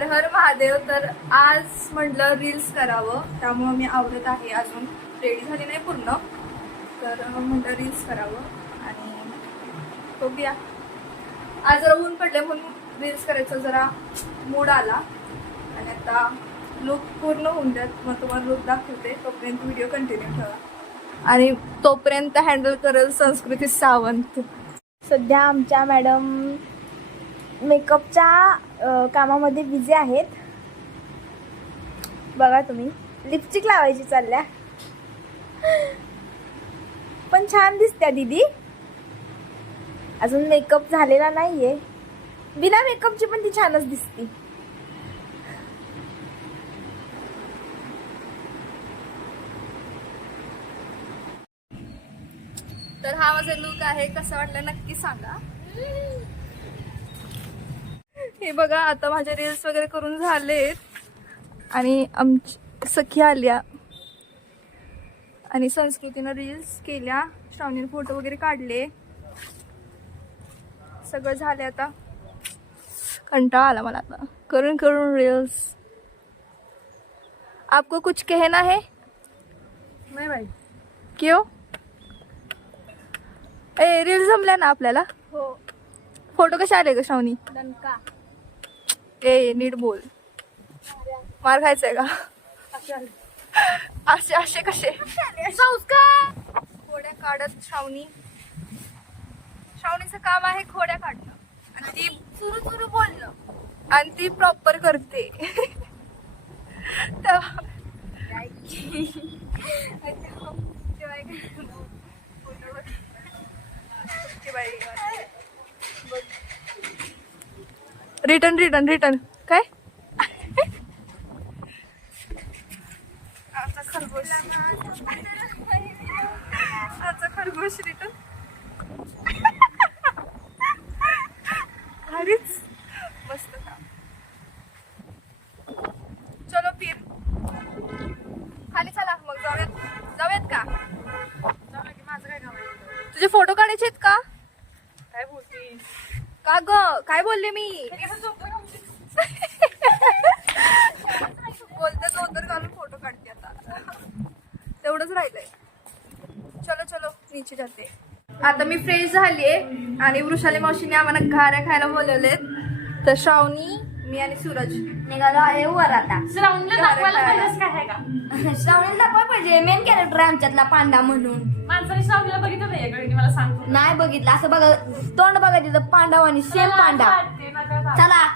हर हर महादेव. तर आज म्हटलं रील्स करावं, त्यामुळं मी आवरत आहे. अजून रेडी झाली नाही पूर्ण, तर म्हटलं रील्स करावं आणि बघूया. आज जरा ऊन पडले म्हणून रील्स करायचा जरा मूड आला. आणि आता लुक पूर्ण होऊन जात, मग तुम्हाला लुक दाखवते. तोपर्यंत व्हिडिओ कंटिन्यू ठेवा आणि तोपर्यंत हँडल करेल संस्कृती सावंत. सध्या आमच्या मॅडम मेकअपच्या कामामध्ये बिझी आहेत. बघा तुम्ही, लिपस्टिक लावायची चालल्या, पण छान दिसत्या दीदी. अजून मेकअप झालेला नाहीये, बिना मेकअपची पण ती छानच दिसती. तर हा माझा लुक आहे, कसा वाटला नक्की सांगा. हे बघा, आता माझे रील्स वगैरे करून झालेत आणि आमची सखी आल्या आणि संस्कृतीनं रील्स केल्या, श्रावणीने फोटो वगैरे काढले, सगळं झाले. आता कंटाळा आला मला आता करून करून रील्स. आपको कुछ कहना है? नाही बाई. क्यों? ए रील्स जमल्या ना आपल्याला? हो. फोटो कसे आले ग श्रावणी? दणका. ए नीट बोल, मार खायचंय का? असे असे कसे खोड्या काढत श्रावणी. श्रावणीचं काम आहे खोड्या काढणं आणि ती चुरू चुरू बोलणं आणि ती प्रॉपर करते. रिटर्न रिटर्न रिटर्न काय? आमचा खरगोश, आमचा खरगोश रिटर्न. भारीच मस्त काम. चलो फिर खाली चला मग, जाऊयात का? माझं काय काम आहे? तुझे फोटो काढायचे आहेत का? काय बोलतीस? का ग काय बोलले मी? बोलते तर घालून फोटो काढते आता, तेवढंच राहिलंय. चलो चलो नीचे जाते. आता मी फ्रेश झालीये आणि वृषाली मावशीने आम्हाला घाऱ्या खायला बोलवलेत. तर श्रावणी, मी आणि सूरज निघालो आहे वर आता. श्रावणीला दाखवायला पाहिजेस काय आहे का? श्रावणीला दाखवायला पाहिजे, मेन कॅरेक्टर आहे आमच्यातला पांडा म्हणून. माणसाने श्रावणीला बघितलं नाही का? मला सांगतो. नाही बघितलं, असं बघा तोंड बघा तिथं पांडव आणि सेम पांडा. चला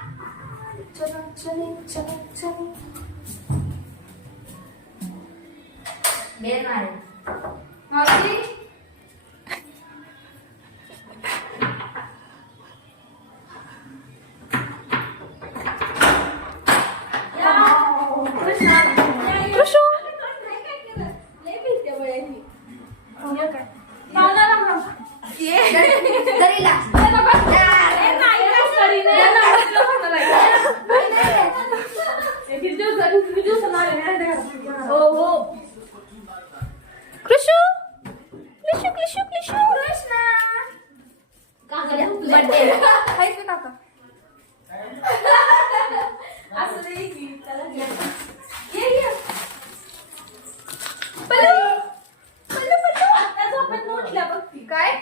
काय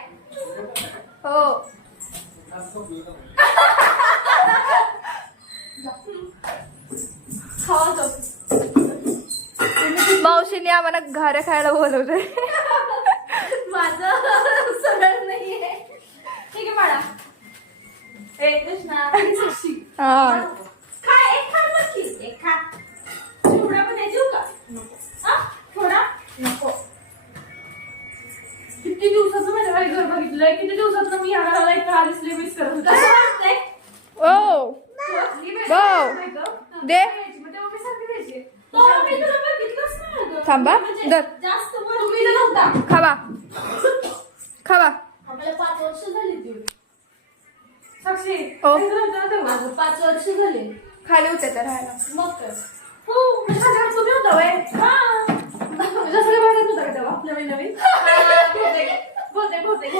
हो. मावशीने आम्हाला घाऱ्या खायला बोलवलंय. माझं सरळ नाहीये. ठीक आहे बाळा. कृष्णा हा खा, एक खा मच्छी, एक खा. थोडा पण देऊ का? नको. थोडा नको. किती दिवसाचं माझ्या काही घर बघितलंय, किती दिवसाचं मी ह्या घराला एक आलीच मिस करत होते. कसं वाटतंय? ओ वाव दे थांबा दर जास्त तुम्ही नव्हता. खावा खावा. आपल्याला 5 वर्ष झाली ती. साक्षी हो. माझं 5 वर्ष झाले. खाली होते तर राहायला. मग काय? हो, तुम्ही होता वय. जसं काय बाहेर होता का तेव्हा नवीन नवीन? बहुतेक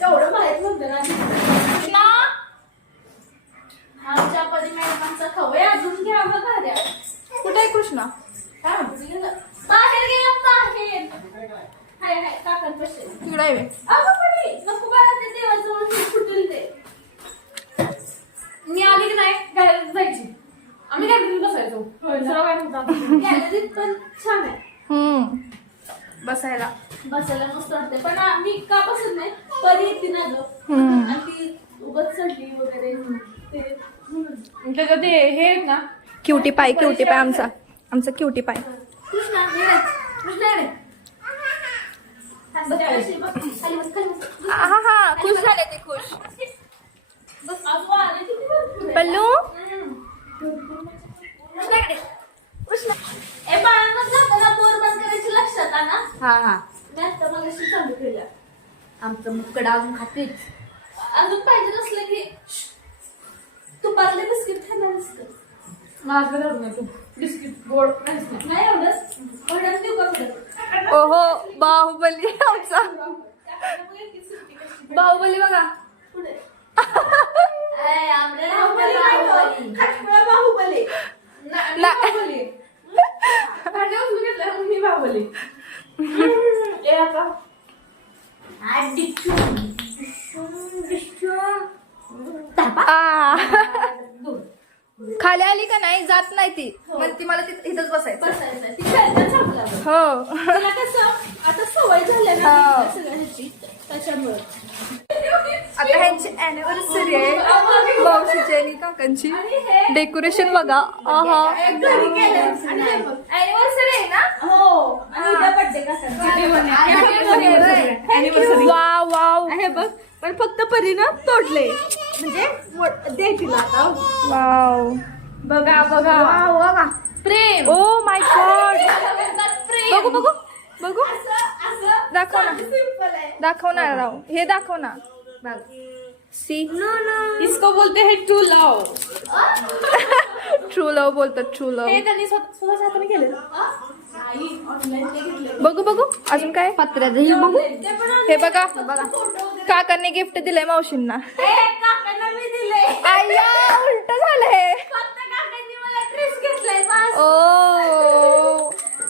तेवढं माहित नव्हतं ना. तिकडे आहे. नको बाळा, ते देवाजवळ फुटेल ते. मी आली की नाही गॅलरीत जायची. आम्ही गॅलरीत बसायचो. सर्व काय म्हणतात गॅलरीत पण छान आहे बसायला. बसायला मस्त वाटते. पण मी का बसत नाही, परी येते ना गं आणि ती उगाच चढली वगैरे ते म्हणून. त्याचं ते हे आहेत ना क्युटी पाय आमचा क्युटी पाय. कृष्णा ये. खाली बस. हा खुश झाले ते खुश. बस आजोबा आले किती भरपूर आहे. पल्लू ए बाळांना जाताना बोर बंद करायची लक्षात आणा. हा मी आता मगाशी चालू केलं. आमचं मुक्कडा अजून खातेच. अजून पाहिजे नसलं की तुपातले बिस्किट खाणार असतं. माझं रडू नको. बिस्किट गोड नाही आवडत. मॅडम देऊ का पुढं? ओहो बाहुबली आमचा बाहुबली बघा. पुढे बाहुबली. खाली आली का नाही जात नाही ती म्हणते मला इथंच बसायचं. बसायचं. ती खेळता चांगला बघ. हो तिला कसं आता सवय झाल्या ना हा. सगळ्या ह्याची, त्याच्यामुळे आता ह्यांची अॅनिव्हर्सरी आहे मावशीची आणि काकांची. डेकोरेशन बघा. अॅनिव्हर्सरी अॅनिव्हर्सरी आहे ना. हो आणि उद्या birthday कसा? वाव वाव हे बघ, पण फक्त परीनं तोडले म्हणजे दे तिला आता. वाव बघा बघा वाव, बघा. प्रेम. Oh my god. प्रेम. बघू बघू बघू असं दाखव ना सिंपल आहे. दाखव ना राव हे दाखव ना. बघ. सी इसको बोलते हैं टू लव. ट्रू लव बोलतात ट्रू लव. हे त्यांनी स्वतःच्या हाताने केले. नाही ऑनलाईन ते घेतले. बघू बघू अजून काय पत्र्याचं हे बघू. ते पण हे बघा काकांनी गिफ्ट दिलंय मावशींना. काकांना मी दिले. आय्या उलट झालंय. फक्त काकांनी मला ड्रेस घेतलाय बस. ओ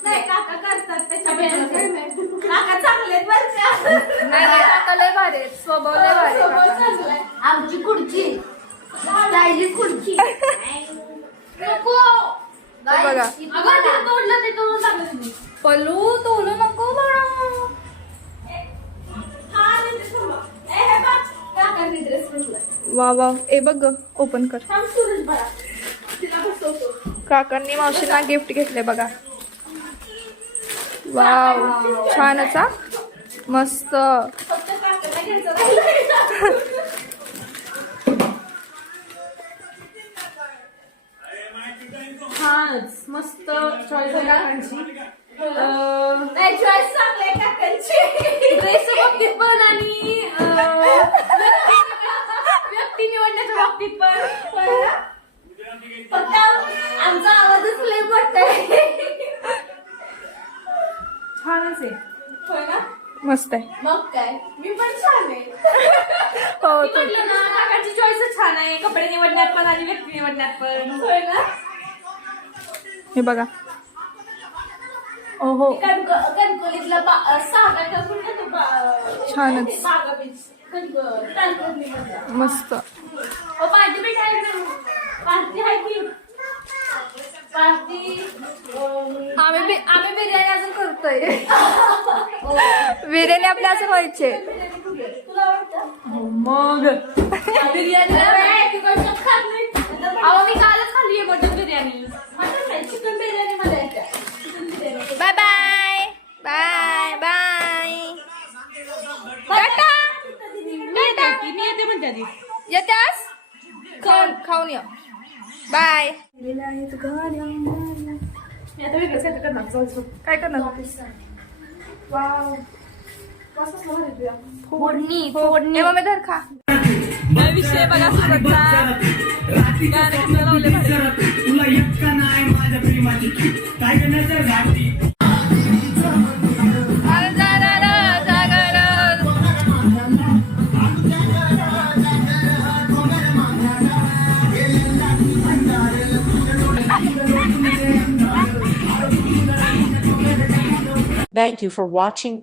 नाही काका करतात त्याच्यामुळे. काका चांगले आहेत बरं का. नाही काका लय भारी आहेत. स्वभाव लय भारी आहे स्वभाव काकांचा. चांगला आहे. आमची खुर्ची स्टायलिश खुर्ची. नको. हे बघा अगं ते तोडलं ते तोडून टाकलं तुम्ही. पल्लू तोलू नको बाळा. हा आणि ते थांबा. हे बघ काकांनी ड्रेस घेतलाय. वा वा ए बघ ओपन कर. थांब सूरज बाळा. तिला बसवतो. काकांनी मावशींना गिफ्ट घेतले बघा. वाव छानच हा. मस्त. फक्त काकांना घ्यायचं राहिलंय. छानच मस्त चॉईस आहे काकांची. नाही चॉईस चांगली आहे काकांची. ड्रेस बाबतीत पण आणि व्यक्ती निवडण्याच्या बाबतीत पण. फक्त आमचा आवाजच लय मोठा आहे. छानच आहे. होय ना. मस्त आहे. मग काय मी पण छान आहे. हो मी तू म्हटलं ना काकांची चॉईस छान आहे कपडे निवडण्यात पण आणि व्यक्ती निवडण्यात पण. होय ना. हे बघा. ओहो कणकोलीतला सागा टाकून ना तो छानच. बागा बीच कणकोलीमध्ये. मस्त. पार्टी बीच आहे का? पार्टी आहे की पार्टी. आम्ही बिर्याणी अजून करतोय. बिर्याणी आपल्या अजून व्हायचे. तुला आवडतं मग बिर्याणी? खात नाही. अहो मी कालच खाल्ली आहे मटन बिर्याणी. मटन नाही चिकन बिर्याणी मला येते. Chicken biryani. Bye bye bye bye. Tata. मी येते म्हणते आधी. येत्यास खाऊन ये. बाय. मी आता वेगळंच काय करणार. काय करणार होतीस? वाव मस्त भारी तुला. फोडणी फोडणी मग मी धर खा. विषय बघा सुरतचा. गाणे लावले भारी. तुला इतका नाही माझ्या प्रेमाची काय करण्याचं घाटी. Thank you for watching.